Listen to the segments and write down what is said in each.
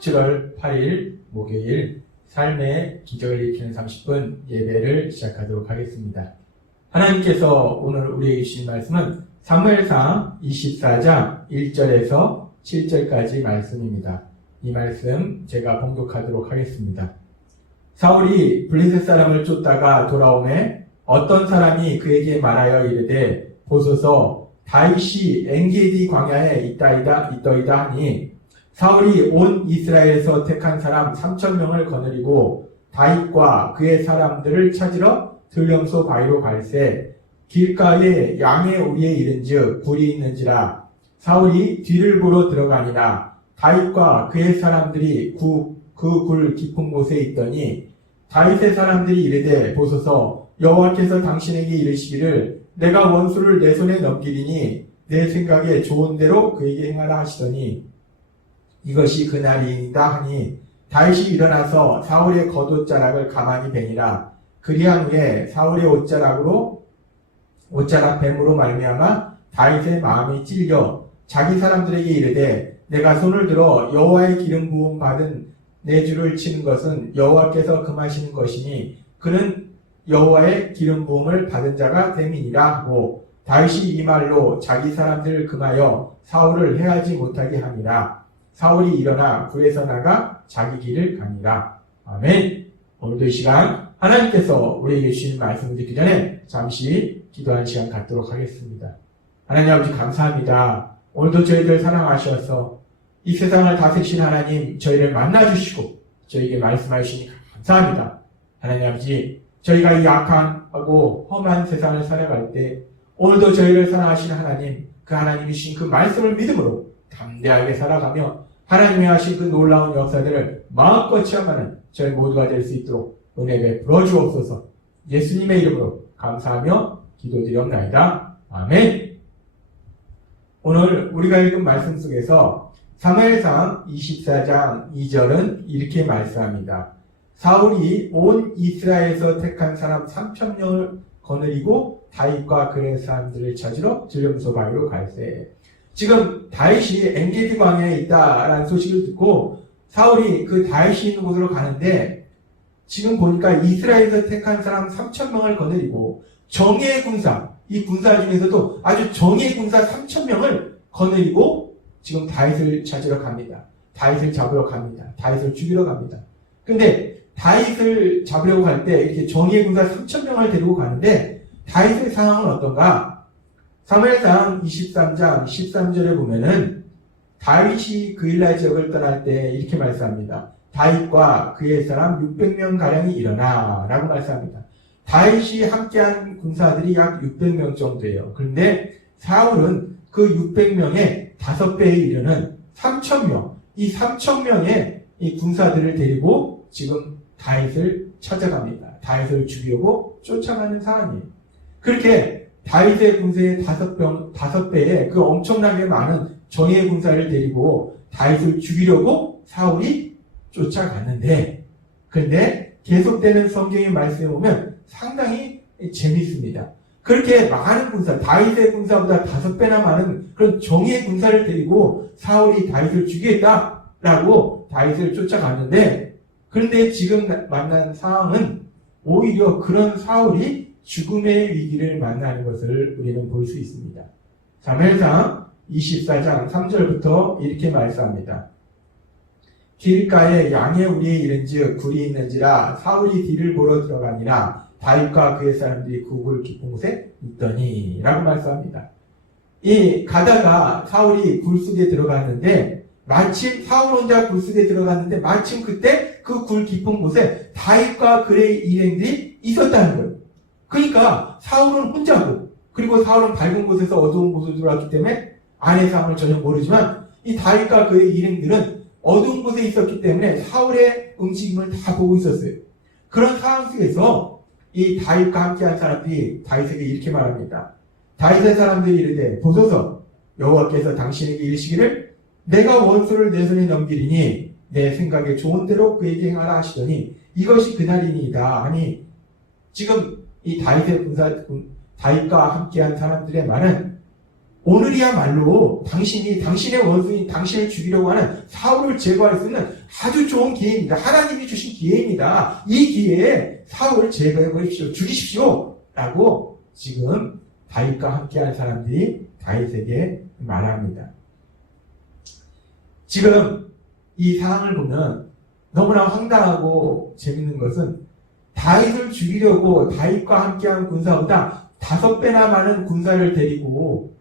7월 8일 목요일 삶의 기적을 일으키는 30분 예배를 시작하도록 하겠습니다. 하나님께서 오늘 우리에게 주신 말씀은 사무엘상 24장 1절에서 7절까지 말씀입니다. 이 말씀 제가 봉독하도록 하겠습니다. 사울이 블레셋 사람을 쫓다가 돌아오매 어떤 사람이 그에게 말하여 이르되 보소서 다윗이 엔게디 광야에 있더이다 하니 사울이 온 이스라엘에서 택한 사람 3,000명을 거느리고 다윗과 그의 사람들을 찾으러 들령소 바위로 갈새 길가에 양의 우리에 이른즉 굴이 있는지라 사울이 뒤를 보러 들어가니라 다윗과 그의 사람들이 그 굴 깊은 곳에 있더니 다윗의 사람들이 이르되 보소서 여호와께서 당신에게 이르시기를 내가 원수를 내 손에 넘기리니 내 생각에 좋은 대로 그에게 행하라 하시더니 이것이 그날이다 하니 다윗이 일어나서 사울의 겉옷자락을 가만히 베니라. 그리한 후에 사울의 옷자락 뱀으로 말미암아 다윗의 마음이 찔려 자기 사람들에게 이르되 내가 손을 들어 여호와의 기름 부음 받은 내 주를 치는 것은 여호와께서 금하시는 것이니 그는 여호와의 기름 부음을 받은 자가 됨이니라 하고 다윗이 이 말로 자기 사람들을 금하여 사울을 해하지 못하게 하니라. 사울이 일어나 굴에서 나가 자기 길을 가니라. 아멘. 오늘도 이 시간 하나님께서 우리에게 주신 말씀을 듣기 전에 잠시 기도하는 시간 갖도록 하겠습니다. 하나님 아버지 감사합니다. 오늘도 저희들 사랑하셔서 이 세상을 다스리신 하나님 저희를 만나주시고 저희에게 말씀하시니 감사합니다. 하나님 아버지 저희가 이 약하고 험한 세상을 살아갈 때 오늘도 저희를 사랑하신 하나님 그 하나님이 주신 그 말씀을 믿음으로 담대하게 살아가며 하나님이 하신 그 놀라운 역사들을 마음껏 체험하는 저희 모두가 될 수 있도록 은혜 베풀어 주옵소서. 예수님의 이름으로 감사하며 기도드리옵나이다. 아멘. 오늘 우리가 읽은 말씀 속에서 사무엘상 24장 2절은 이렇게 말씀합니다. 사울이 온 이스라엘에서 택한 사람 3,000명을 거느리고 다윗과 그의 사람들을 찾으러 들령소 바위로 갈새. 지금 다윗이 엔게디 광야에 있다라는 소식을 듣고 사울이 그 다윗이 있는 곳으로 가는데 지금 보니까 이스라엘에서 택한 사람 3,000명을 거느리고 정예의 군사, 이 군사 중에서도 아주 정예의 군사 3,000명을 거느리고 지금 다윗을 찾으러 갑니다. 다윗을 잡으러 갑니다. 다윗을 죽이러 갑니다. 근데 다윗을 잡으려고 갈 때 이렇게 정예의 군사 3,000명을 데리고 가는데 다윗의 상황은 어떤가? 사무엘상 23장 13절에 보면은 다윗이 그일라 지역을 떠날 때 이렇게 말씀합니다. 다윗과 그의 사람 600명 가량이 일어나 라고 말씀합니다. 다윗이 함께한 군사들이 약 600명 정도예요. 그런데 사울은 그 600명의 5배에 이르는 3,000명, 이 3,000명의 이 군사들을 데리고 지금 다윗을 찾아갑니다. 다윗을 죽이려고 쫓아가는 상황이에요. 그렇게 다윗의 군대의 5배의 그 엄청나게 많은 정예의 군사를 데리고 다윗을 죽이려고 사울이 쫓아갔는데 그런데 계속되는 성경의 말씀에 보면 상당히 재밌습니다. 그렇게 많은 군사, 다윗의 군사보다 5배나 많은 그런 정예의 군사를 데리고 사울이 다윗을 죽이겠다라고 다윗을 쫓아갔는데 그런데 지금 만난 상황은 오히려 그런 사울이 죽음의 위기를 만나는 것을 우리는 볼 수 있습니다. 사무엘상 24장 3절부터 이렇게 말씀합니다. 길가에 양의 우리에 이른즉 굴이 있는지라 사울이 뒤를 보러 들어가니라 다윗과 그의 사람들이 그 굴 깊은 곳에 있더니 라고 말씀합니다. 이 가다가 사울이 굴 속에 들어갔는데 마침 사울 혼자 굴 속에 들어갔는데 마침 그때 그 굴 깊은 곳에 다윗과 그의 일행들이 있었다는 거예요. 그러니까 사울은 혼자고 그리고 사울은 밝은 곳에서 어두운 곳으로 들어왔기 때문에 안의 상황을 전혀 모르지만 이 다윗과 그의 일행들은 어두운 곳에 있었기 때문에 사울의 움직임을 다 보고 있었어요. 그런 상황 속에서 이 다윗과 함께한 사람들이 다윗에게 이렇게 말합니다. 다윗의 사람들이 이르되 보소서 여호와께서 당신에게 이르시기를 내가 원수를 내 손에 넘기리니 내 생각에 좋은 대로 그에게 행하라 하시더니 이것이 그날이니이다 하니 지금 이 다윗과 함께한 사람들의 말은 오늘이야말로 당신의 원수인 당신을 죽이려고 하는 사울을 제거할 수 있는 아주 좋은 기회입니다. 하나님이 주신 기회입니다. 이 기회에 사울을 제거해 버리십시오. 죽이십시오. 라고 지금 다윗과 함께한 사람들이 다윗에게 말합니다. 지금 이 상황을 보면 너무나 황당하고 재밌는 것은 다윗을 죽이려고 다윗과 함께한 군사보다 5배나 많은 군사를 데리고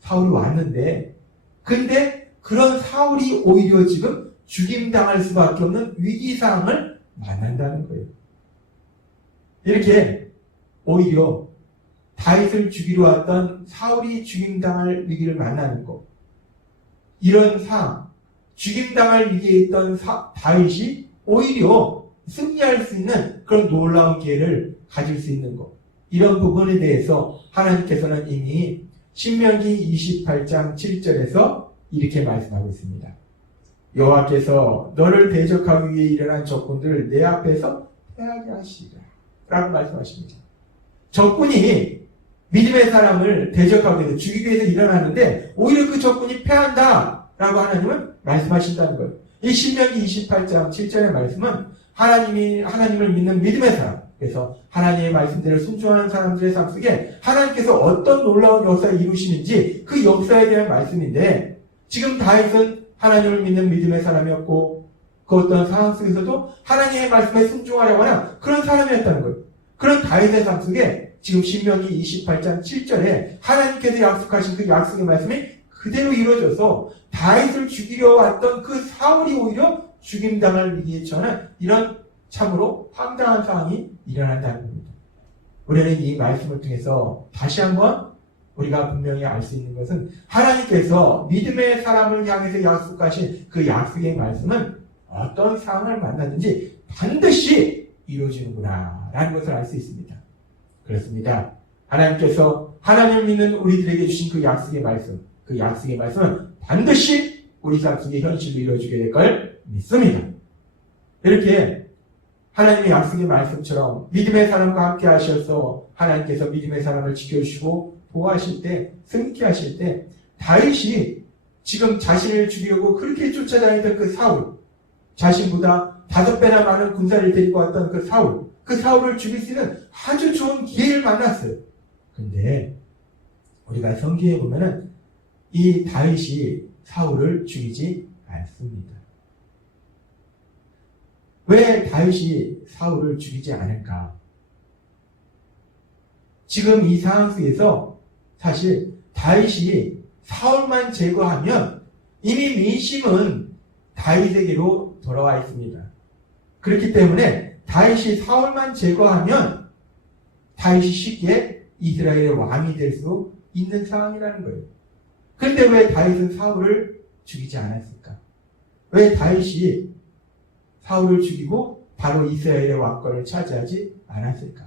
사울이 왔는데, 근데 그런 사울이 오히려 지금 죽임당할 수밖에 없는 위기상황을 만난다는 거예요. 이렇게 오히려 다윗을 죽이러 왔던 사울이 죽임당할 위기를 만나는 것, 이런 상황, 죽임당할 위기에 있던 다윗이 오히려 승리할 수 있는 그런 놀라운 기회를 가질 수 있는 것, 이런 부분에 대해서 하나님께서는 이미 신명기 28장 7절에서 이렇게 말씀하고 있습니다. 여호와께서 너를 대적하기 위해 일어난 적군들을 내 앞에서 패하게 하시리라 라고 말씀하십니다. 적군이 믿음의 사람을 대적하기 위해서 죽이기 위해서 일어나는데 오히려 그 적군이 패한다 라고 하나님은 말씀하신다는 거예요. 이 신명기 28장 7절의 말씀은 하나님을 믿는 믿음의 사람, 그래서 하나님의 말씀대로 순종하는 사람들의 삶 속에 하나님께서 어떤 놀라운 역사를 이루시는지 그 역사에 대한 말씀인데, 지금 다윗은 하나님을 믿는 믿음의 사람이었고 그 어떤 상황 속에서도 하나님의 말씀에 순종하려고 하는 그런 사람이었다는 거예요. 그런 다윗의 삶 속에 지금 신명기 28장 7절에 하나님께서 약속하신 그 약속의 말씀이 그대로 이루어져서 다윗을 죽이려 왔던 그 사울이 오히려 죽임당할 위기에 처하는 이런 참으로 황당한 상황이 일어난다는 겁니다. 우리는 이 말씀을 통해서 다시 한번 우리가 분명히 알 수 있는 것은 하나님께서 믿음의 사람을 향해서 약속하신 그 약속의 말씀은 어떤 상황을 만나든지 반드시 이루어지는구나 라는 것을 알 수 있습니다. 그렇습니다. 하나님께서 하나님을 믿는 우리들에게 주신 그 약속의 말씀은 반드시 우리 삶 속에 현실로 이루어지게 될 걸 믿습니다. 이렇게 하나님의 약속의 말씀처럼 믿음의 사람과 함께 하셔서 하나님께서 믿음의 사람을 지켜주시고 보호하실 때, 승리케 하실 때, 다윗이 지금 자신을 죽이려고 그렇게 쫓아다니던 그 사울, 자신보다 5배나 많은 군사를 데리고 왔던 그 사울을 죽일 수 있는 아주 좋은 기회를 만났어요. 근데 우리가 성경에 보면은 이 다윗이 사울을 죽이지 않습니다. 왜 다윗이 사울을 죽이지 않을까? 지금 이 상황 속에서 사실 다윗이 사울만 제거하면 이미 민심은 다윗에게로 돌아와 있습니다. 그렇기 때문에 다윗이 사울만 제거하면 다윗이 쉽게 이스라엘의 왕이 될 수 있는 상황이라는 거예요. 그런데 왜 다윗은 사울을 죽이지 않았을까? 왜 다윗이 사울을 죽이고 바로 이스라엘의 왕권을 차지하지 않았을까?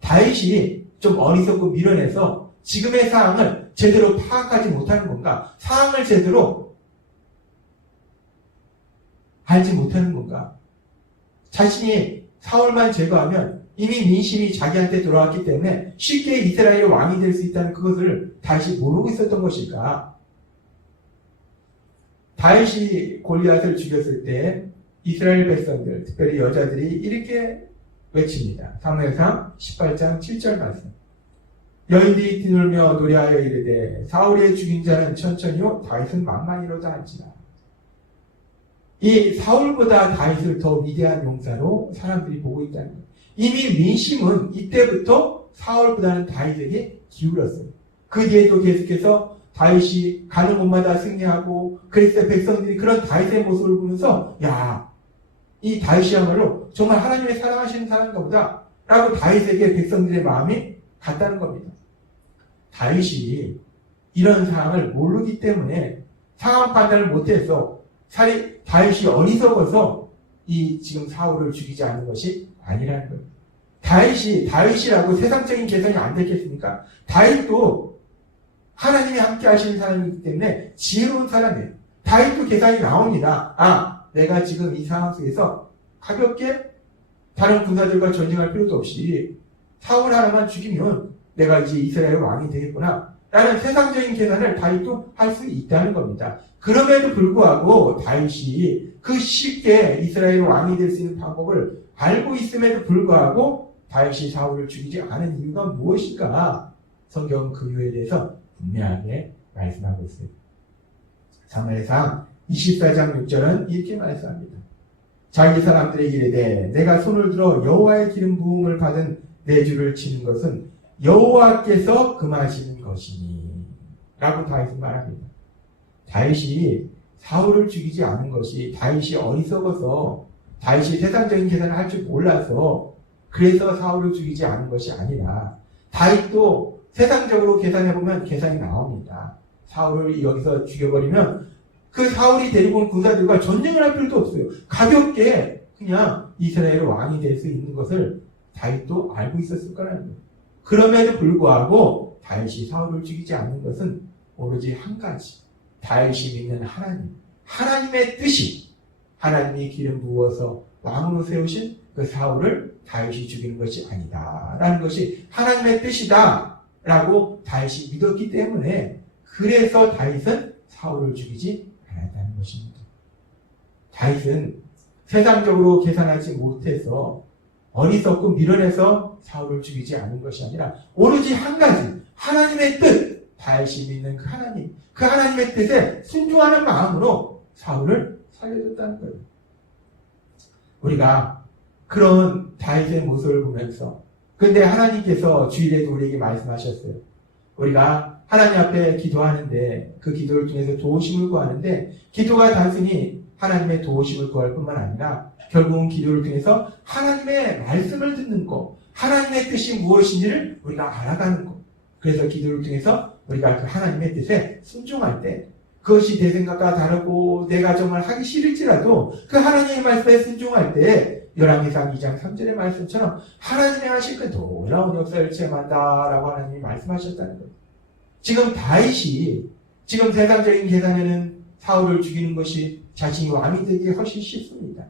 다윗이 좀 어리석고 미련해서 지금의 상황을 제대로 파악하지 못하는 건가? 상황을 제대로 알지 못하는 건가? 자신이 사울만 제거하면 이미 민심이 자기한테 돌아왔기 때문에 쉽게 이스라엘의 왕이 될 수 있다는 그것을 다윗이 모르고 있었던 것일까? 다윗이 골리앗을 죽였을 때 이스라엘 백성들, 특별히 여자들이 이렇게 외칩니다. 사무엘상 18장 7절 말씀. 여인들이 뒤놀며 노래하여 이르되 사울의 죽인 자는 천천히요 다윗은 만만히로다 할지라. 이 사울보다 다윗을 더 위대한 용사로 사람들이 보고 있다는 거예요. 이미 민심은 이때부터 사울보다는 다윗에게 기울었어요. 그 뒤에도 계속해서 다윗이 가는 곳마다 승리하고 그리스도의 백성들이 그런 다윗의 모습을 보면서 이 다윗이야말로 정말 하나님의 사랑하시는 사람인가 보다 라고 다윗에게 백성들의 마음이 갔다는 겁니다. 다윗이 이런 상황을 모르기 때문에 상황 판단을 못해서 다윗이 어리석어서 이 지금 사울을 죽이지 않는 것이 아니라는 거예요. 다윗이라고 세상적인 계산이 안 됐겠습니까? 다윗도 하나님이 함께 하시는 사람이기 때문에 지혜로운 사람이에요. 다윗도 계산이 나옵니다. 내가 지금 이 상황 속에서 가볍게 다른 군사들과 전쟁할 필요도 없이 사울 하나만 죽이면 내가 이제 이스라엘 왕이 되겠구나 라는 세상적인 계산을 다윗도 할 수 있다는 겁니다. 그럼에도 불구하고 다윗이 그 쉽게 이스라엘 왕이 될 수 있는 방법을 알고 있음에도 불구하고 다윗이 사울을 죽이지 않은 이유가 무엇일까? 성경은 그 이유에 대해서 분명하게 말씀하고 있어요. 사무엘상 24장 6절은 이렇게 말씀합니다. 자기 사람들에게 이르되 내가 손을 들어 여호와의 기름 부음을 받은 내 주를 치는 것은 여호와께서 금하시는 것이니 라고 다윗은 말합니다. 다윗이 사울을 죽이지 않은 것이 다윗이 어리석어서 다윗이 세상적인 계산을 할 줄 몰라서 그래서 사울을 죽이지 않은 것이 아니라 다윗도 세상적으로 계산해보면 계산이 나옵니다. 사울을 여기서 죽여버리면 그 사울이 데리고 온 군사들과 전쟁을 할 필요도 없어요. 가볍게 그냥 이스라엘 왕이 될 수 있는 것을 다윗도 알고 있었을 거라는 거예요. 그럼에도 불구하고 다윗이 사울을 죽이지 않는 것은 오로지 한 가지. 다윗이 믿는 하나님. 하나님의 뜻이 하나님이 기름 부어서 왕으로 세우신 그 사울을 다윗이 죽이는 것이 아니다. 라는 것이 하나님의 뜻이다. 라고 다윗이 믿었기 때문에 그래서 다윗은 사울을 죽이지 않았다는 것입니다. 다윗은 세상적으로 계산하지 못해서 어리석고 미련해서 사울을 죽이지 않은 것이 아니라 오로지 한 가지 하나님의 뜻, 다윗이 믿는 그 하나님의 뜻에 순종하는 마음으로 사울을 살려줬다는 거예요. 우리가 그런 다윗의 모습을 보면서 근데 하나님께서 주일에도 우리에게 말씀하셨어요. 우리가 하나님 앞에 기도하는데 그 기도를 통해서 도우심을 구하는데 기도가 단순히 하나님의 도우심을 구할 뿐만 아니라 결국은 기도를 통해서 하나님의 말씀을 듣는 것, 하나님의 뜻이 무엇인지를 우리가 알아가는 것. 그래서 기도를 통해서 우리가 그 하나님의 뜻에 순종할 때 그것이 내 생각과 다르고 내가 정말 하기 싫을지라도 그 하나님의 말씀에 순종할 때 열왕기상 2장 3절의 말씀처럼 하나님의 하실 그 놀라운 역사를 체험한다라고 하나님이 말씀하셨다는 거예요. 지금 다윗이 지금 세상적인 계산에는 사울을 죽이는 것이 자신이 왕이 되기 훨씬 쉽습니다.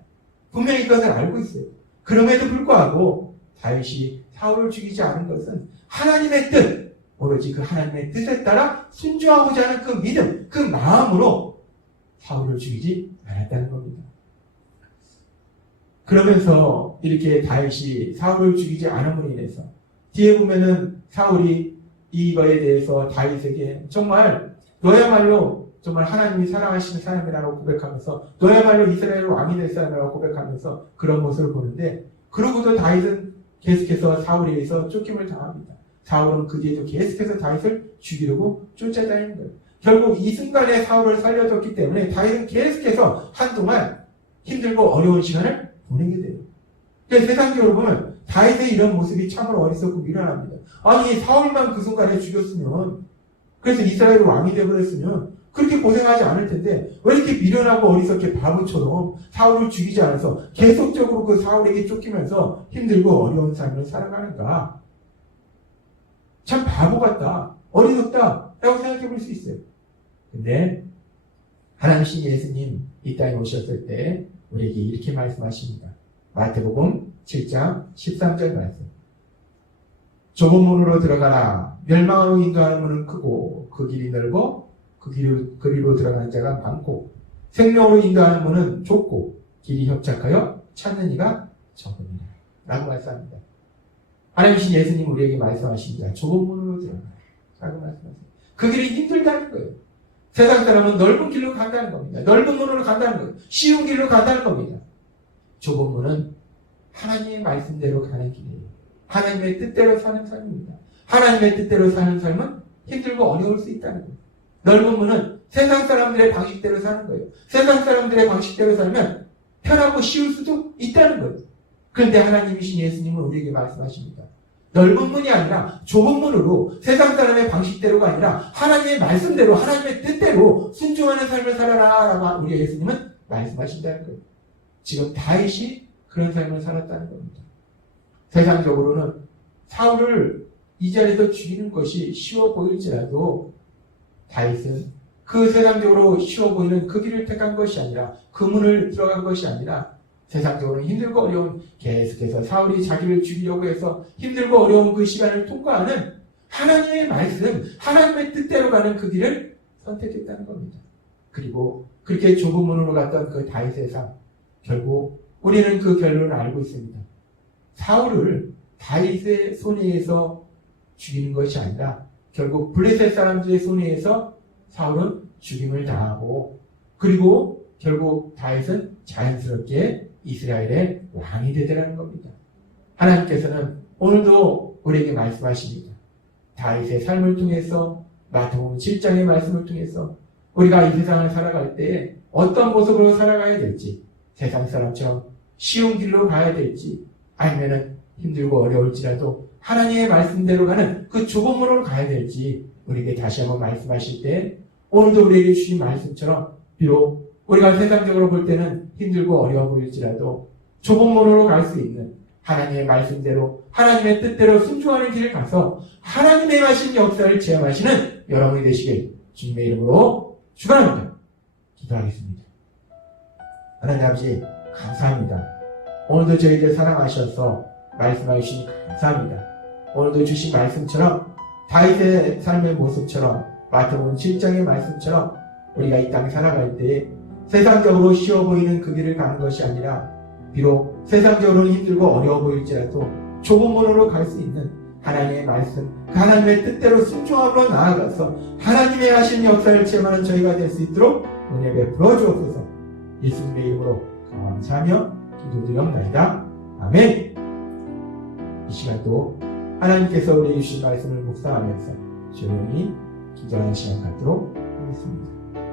분명히 그것을 알고 있어요. 그럼에도 불구하고 다윗이 사울을 죽이지 않은 것은 하나님의 뜻, 오로지 그 하나님의 뜻에 따라 순종하고자 하는 그 믿음, 그 마음으로 사울을 죽이지 않았다는 겁니다. 그러면서 이렇게 다윗이 사울을 죽이지 않음으로 인해서 뒤에 보면은 사울이 이거에 대해서 다윗에게 정말 너야말로 정말 하나님이 사랑하시는 사람이라고 고백하면서 너야말로 이스라엘 왕이 될 사람이라고 고백하면서 그런 모습을 보는데 그러고도 다윗은 계속해서 사울에 의해서 쫓김을 당합니다. 사울은 그 뒤에도 계속해서 다윗을 죽이려고 쫓아다니는 거예요. 결국 이 순간에 사울을 살려줬기 때문에 다윗은 계속해서 한동안 힘들고 어려운 시간을 보내게 돼요. 그래서 세상적으로 보면 다윗의 이런 모습이 참으로 어리석고 미련합니다. 아니 사울만 그 순간에 죽였으면 그래서 이스라엘 왕이 되어버렸으면 그렇게 고생하지 않을 텐데 왜 이렇게 미련하고 어리석게 바보처럼 사울을 죽이지 않아서 계속적으로 그 사울에게 쫓기면서 힘들고 어려운 삶을 살아가는가. 참 바보 같다. 어리석다. 라고 생각해 볼 수 있어요. 근데 하나님신 예수님 이 땅에 오셨을 때 우리에게 이렇게 말씀하십니다. 마태복음 7장 13절 말씀. 좁은 문으로 들어가라. 멸망으로 인도하는 문은 크고 그 길이 넓어 그 길로 들어가는 자가 많고 생명으로 인도하는 문은 좁고 길이 협착하여 찾는 이가 적으니라. 라고 말씀합니다. 하나님이신 예수님 우리에게 말씀하십니다. 좁은 문으로 들어가라. 라고 말씀하세요. 그 길이 힘들다는 거예요. 세상 사람은 넓은 길로 간다는 겁니다. 넓은 문으로 간다는 거예요. 쉬운 길로 간다는 겁니다. 좁은 문은 하나님의 말씀대로 가는 길이에요. 하나님의 뜻대로 사는 삶입니다. 하나님의 뜻대로 사는 삶은 힘들고 어려울 수 있다는 거예요. 넓은 문은 세상 사람들의 방식대로 사는 거예요. 세상 사람들의 방식대로 살면 편하고 쉬울 수도 있다는 거예요. 그런데 하나님이신 예수님은 우리에게 말씀하십니다. 넓은 문이 아니라 좁은 문으로 세상 사람의 방식대로가 아니라 하나님의 말씀대로 하나님의 뜻대로 순종하는 삶을 살아라 라고 우리 예수님은 말씀하신다는 거예요. 지금 다윗이 그런 삶을 살았다는 겁니다. 세상적으로는 사울을 이 자리에서 죽이는 것이 쉬워 보일지라도 다윗은 그 세상적으로 쉬워 보이는 그 길을 택한 것이 아니라 그 문을 들어간 것이 아니라 세상적으로는 힘들고 어려운 계속해서 사울이 자기를 죽이려고 해서 힘들고 어려운 그 시간을 통과하는 하나님의 말씀, 하나님의 뜻대로 가는 그 길을 선택했다는 겁니다. 그리고 그렇게 좁은 문으로 갔던 그 다윗의 삶, 결국 우리는 그 결론을 알고 있습니다. 사울을 다윗의 손에 의해서 죽이는 것이 아니라 결국 블레셋 사람들의 손에 의해서 사울은 죽임을 당하고, 그리고 결국 다윗은 자연스럽게 이스라엘의 왕이 되더라는 겁니다. 하나님께서는 오늘도 우리에게 말씀하십니다. 다윗의 삶을 통해서, 마태복음 7장의 말씀을 통해서 우리가 이 세상을 살아갈 때 어떤 모습으로 살아가야 될지, 세상 사람처럼 쉬운 길로 가야 될지, 아니면은 힘들고 어려울지라도 하나님의 말씀대로 가는 그 좁은 문으로 가야 될지 우리에게 다시 한번 말씀하실 때, 오늘도 우리에게 주신 말씀처럼 비록 우리가 세상적으로 볼 때는 힘들고 어려워 보일지라도 좁은 문으로 갈 수 있는 하나님의 말씀대로, 하나님의 뜻대로 순종하는 길을 가서 하나님의 하신 역사를 체험하시는 여러분이 되시길 주님의 이름으로 축원합니다. 기도하겠습니다. 하나님 아버지, 감사합니다. 오늘도 저희들 사랑하셔서 말씀해 주시니 감사합니다. 오늘도 주신 말씀처럼 다윗의 삶의 모습처럼, 마태복음 7장의 말씀처럼 우리가 이 땅에 살아갈 때 세상적으로 쉬워 보이는 그 길을 가는 것이 아니라, 비록 세상적으로는 힘들고 어려워 보일지라도 좁은 문으로 갈 수 있는 하나님의 말씀, 그 하나님의 뜻대로 순종함으로 나아가서 하나님의 하신 역사를 체험하는 저희가 될 수 있도록 은혜 베풀어 주옵소서. 예수님의 이름으로 감사하며 기도드리옵나이다. 아멘. 이 시간도 하나님께서 우리에게 주신 말씀을 묵상하면서 조용히 기도하는 시간 갖도록 하겠습니다.